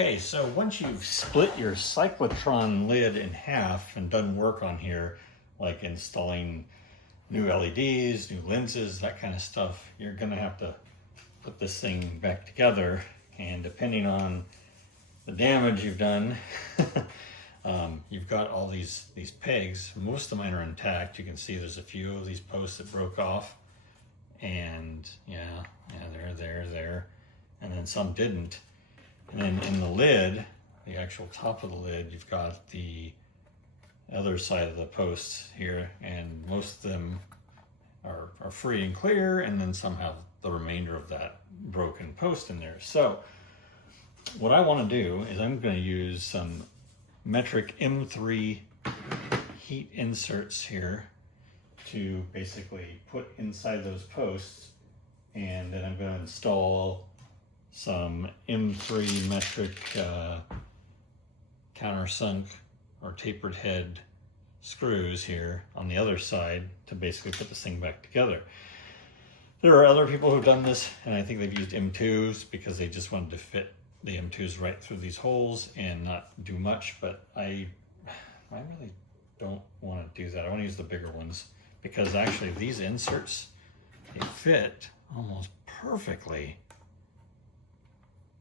Okay, so once you've split your cyclotron lid in half and done work on here, like installing new LEDs, new lenses, that kind of stuff, you're gonna have to put this thing back together. And depending on the damage you've done, you've got all these pegs. Most of mine are intact. You can see there's a few of these posts that broke off, and yeah, there, and then some didn't. And then in the lid, the actual top of the lid, you've got the other side of the posts here, and most of them are free and clear, and then some have the remainder of that broken post in there. So what I want to do is I'm going to use some metric M3 heat inserts here to basically put inside those posts, and then I'm going to install some M3 metric countersunk or tapered head screws here on the other side to basically put this thing back together. There are other people who've done this, and I think they've used M2s because they just wanted to fit the M2s right through these holes and not do much, but I really don't want to do that. I want to use the bigger ones because actually these inserts, they fit almost perfectly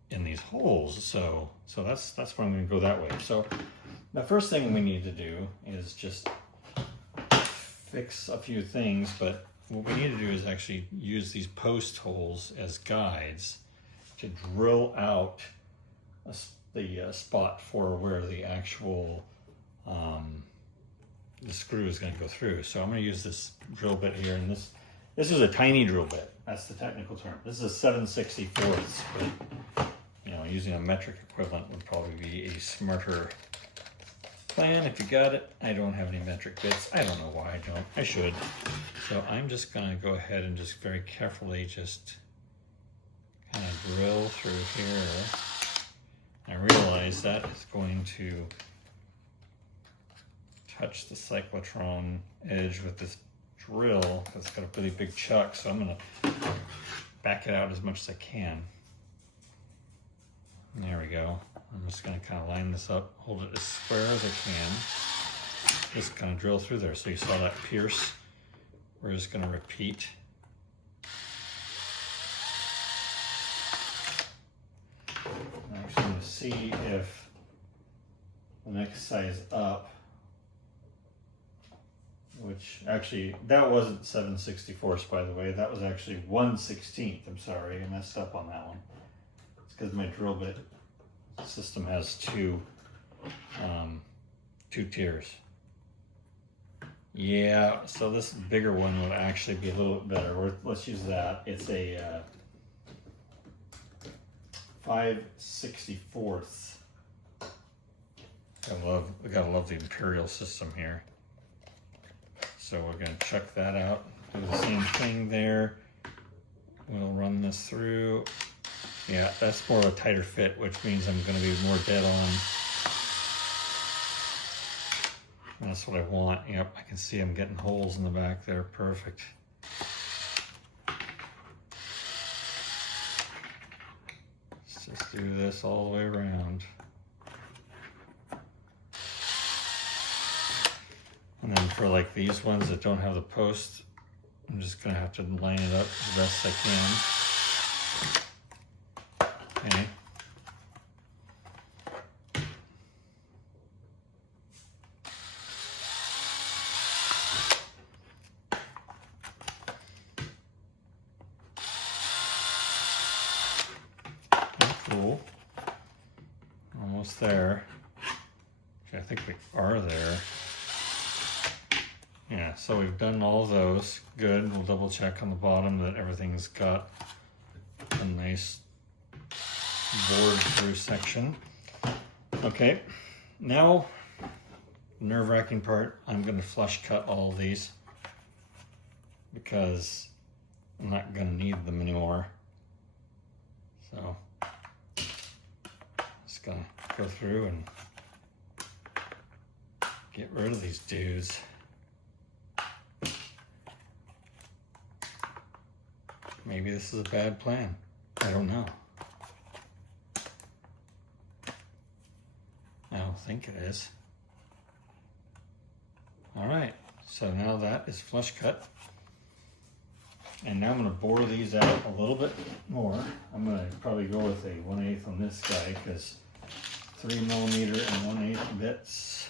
in these holes. So that's why I'm going to go that way. So the first thing we need to do is just fix a few things, but what we need to do is actually use these post holes as guides to drill out the spot for where the actual the screw is going to go through. So I'm going to use this drill bit here, and this is a tiny drill bit. That's the technical term. This is a 7/64, but you know, using a metric equivalent would probably be a smarter plan if you got it. I don't have any metric bits. I don't know why I don't. I should. So I'm just going to go ahead and just very carefully just kind of drill through here. I realize that is going to touch the cyclotron edge with this drill because it's got a really big chuck, so I'm going to back it out as much as I can. There we go. I'm just going to kind of line this up, hold it as square as I can. Just kind of drill through there. So you saw that pierce. We're just going to repeat. I'm actually going to see if the next size up, which actually, that wasn't 7/64, by the way. That was actually 1/16. I'm sorry, I messed up on that one. Because my drill bit system has two tiers. Yeah, so this bigger one would actually be a little bit better. Let's use that. It's a 5/64. I gotta love the imperial system here. So we're gonna check that out. Do the same thing there. We'll run this through. Yeah, that's more of a tighter fit, which means I'm going to be more dead on. That's what I want. Yep, I can see I'm getting holes in the back there. Perfect. Let's just do this all the way around. And then for like these ones that don't have the post, I'm just going to have to line it up the best I can. Okay. Cool. Almost there. Actually, I think we are there. Yeah, so we've done all of those. Good. We'll double check on the bottom that everything's got a nice bored through section. Okay, now nerve-wracking part, I'm going to flush cut all of these because I'm not going to need them anymore. So just going to go through and get rid of these dudes. Maybe this is a bad plan. I don't know. think it is. All right, so now that is flush cut. And now I'm going to bore these out a little bit more. I'm going to probably go with a 1/8 on this guy because 3mm and 1/8 bits,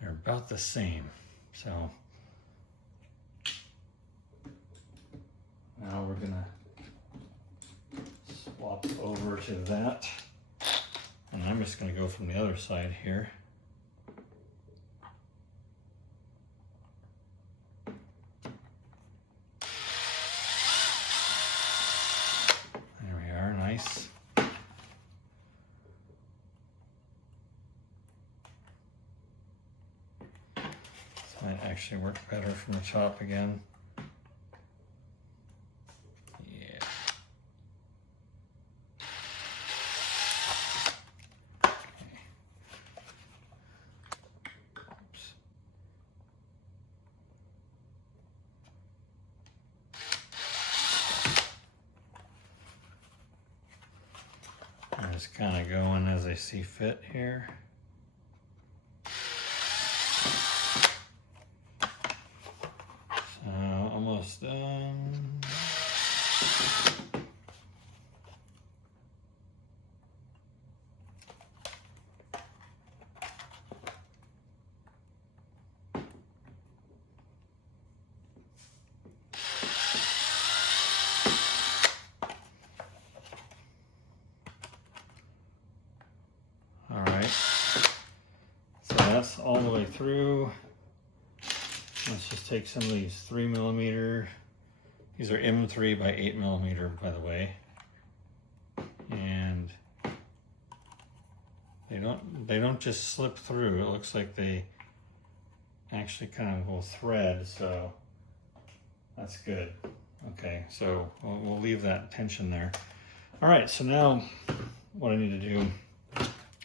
they're about the same. So now we're going to swap over to that. And I'm just going to go from the other side here. There we are, nice. This might actually work better from the top again. Just kind of going as I see fit here. So almost done. That's all the way through. Let's just take some of these 3mm. These are M3 by 8mm, by the way. And they don't just slip through. It looks like they actually kind of will thread, so that's good. Okay, so we'll leave that tension there. All right, so now what I need to do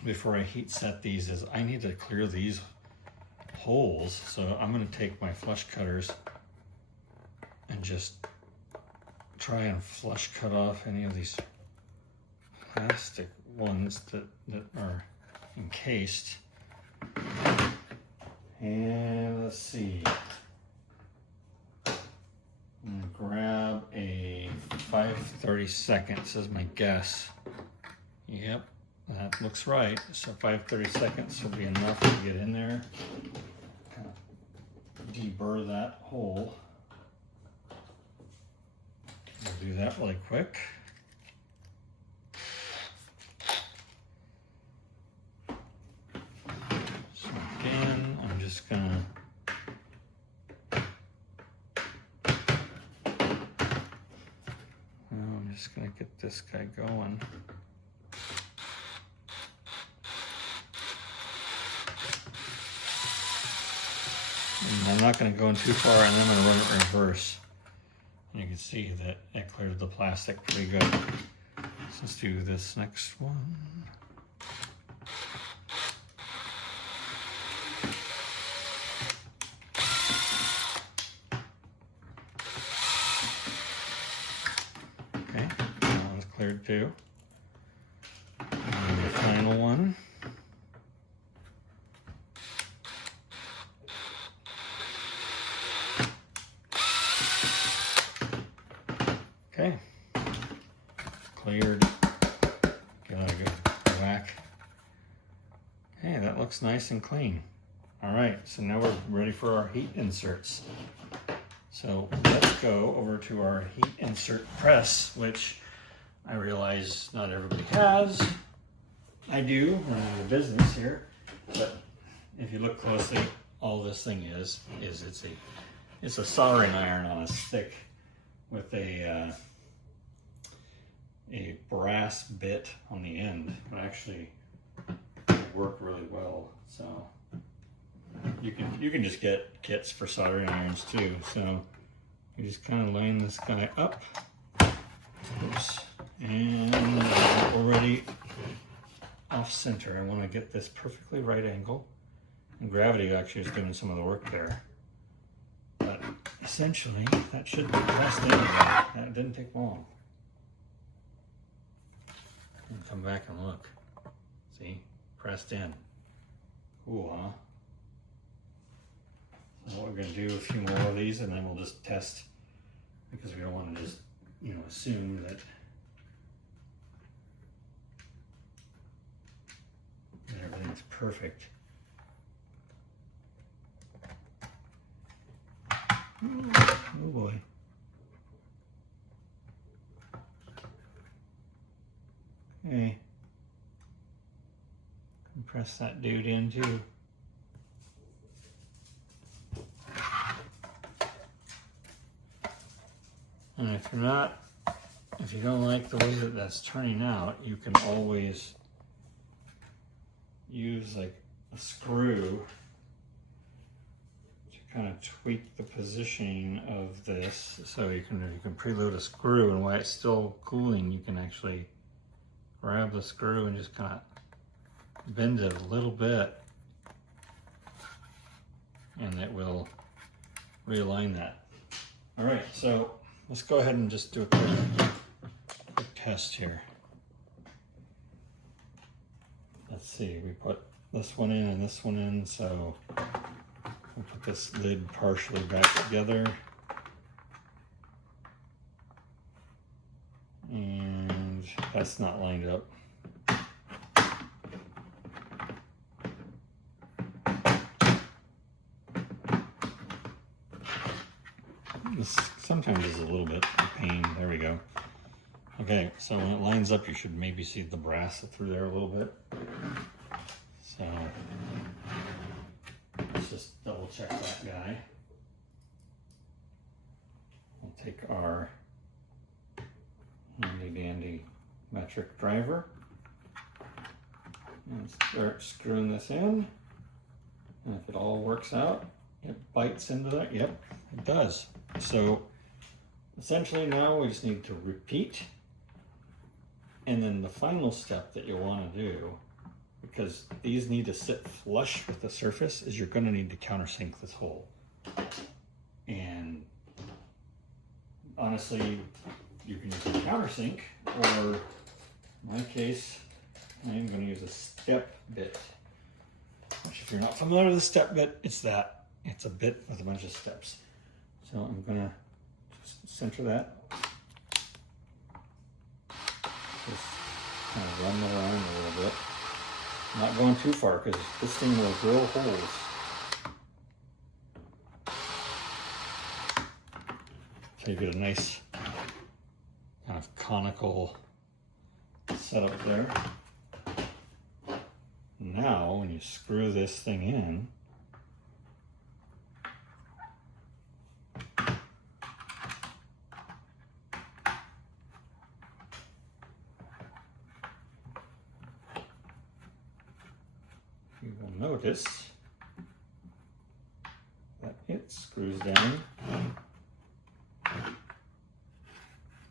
before I heat set these is I need to clear these holes. So I'm going to take my flush cutters and just try and flush cut off any of these plastic ones that are encased. And let's see. I'm going to grab a 5/32 as my guess. Yep. That looks right. So 5/32 will be enough to get in there. Kind of deburr that hole. We'll do that really quick. So again, I'm just gonna get this guy going. And I'm not going to go in too far, and then I'm going to run it in reverse. And you can see that it cleared the plastic pretty good. So let's do this next one. Okay, that one's cleared too. And the final one. Okay, cleared, give it a good whack. Hey, that looks nice and clean. All right, so now we're ready for our heat inserts. So let's go over to our heat insert press, which I realize not everybody has. I do, running the business here, but if you look closely, all this thing is it's a soldering iron on a stick with a brass bit on the end. It actually work really well. So you can just get kits for soldering irons too. So you just kind of line this guy up. Oops. And already off center. I want to get this perfectly right angle. And gravity actually is doing some of the work there. But essentially, that should be pressed in. That didn't take long. And come back and look. See? Pressed in. Cool, huh? So we're gonna do a few more of these and then we'll just test, because we don't want to just, you know, assume that everything's perfect. Oh boy. Okay. Press that dude in too. And if you don't like the way that that's turning out, you can always use like a screw to kind of tweak the positioning of this. So you can preload a screw, and while it's still cooling, you can actually grab the screw and just kind of bend it a little bit, and it will realign that. All right, so let's go ahead and just do a quick test here. Let's see, we put this one in and this one in, so we'll put this lid partially back together. And that's not lined up. This sometimes is a little bit of a pain. There we go. Okay, so when it lines up, you should maybe see the brass through there a little bit. So let's just double check that guy. We'll take our handy dandy metric driver and start screwing this in. And if it all works out, it bites into that. Yep, it does. So essentially now we just need to repeat. And then the final step that you'll want to do, because these need to sit flush with the surface, is you're going to need to countersink this hole. And honestly, you can use a countersink, or in my case, I'm going to use a step bit. Which, if you're not familiar with a step bit, it's that. It's a bit with a bunch of steps. So I'm going to just center that. Just kind of run the line a little bit. Not going too far, because this thing will drill holes. So you get a nice kind of conical setup there. Now, when you screw this thing in, you will notice that it screws down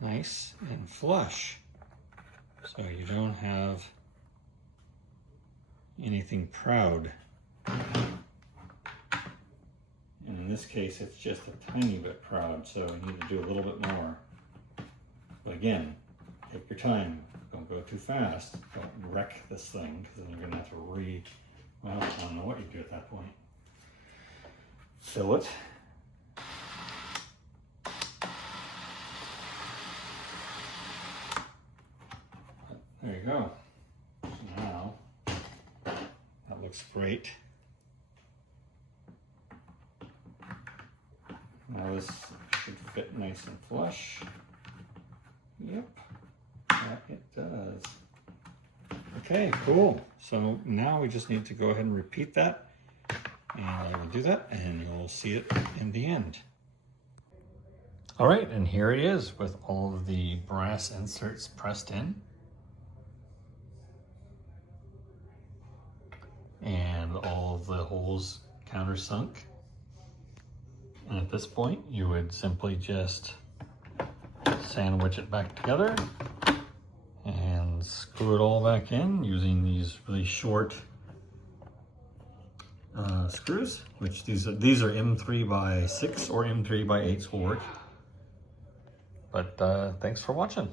nice and flush, so you don't have anything proud. And in this case, it's just a tiny bit proud, so you need to do a little bit more. But again, take your time. Don't go too fast. Don't wreck this thing, because then you're going to have to well, I don't know what you do at that point. Fill it. There you go. Now, that looks great. Now this should fit nice and flush. Yep, that it does. Okay, cool. So now we just need to go ahead and repeat that. And I will do that, and you'll see it in the end. All right, and here it is with all of the brass inserts pressed in. And all of the holes countersunk. And at this point, you would simply just sandwich it back together and screw it all back in using these really short screws, which these are M3 by 6 or M3 by 8s will work. But thanks for watching.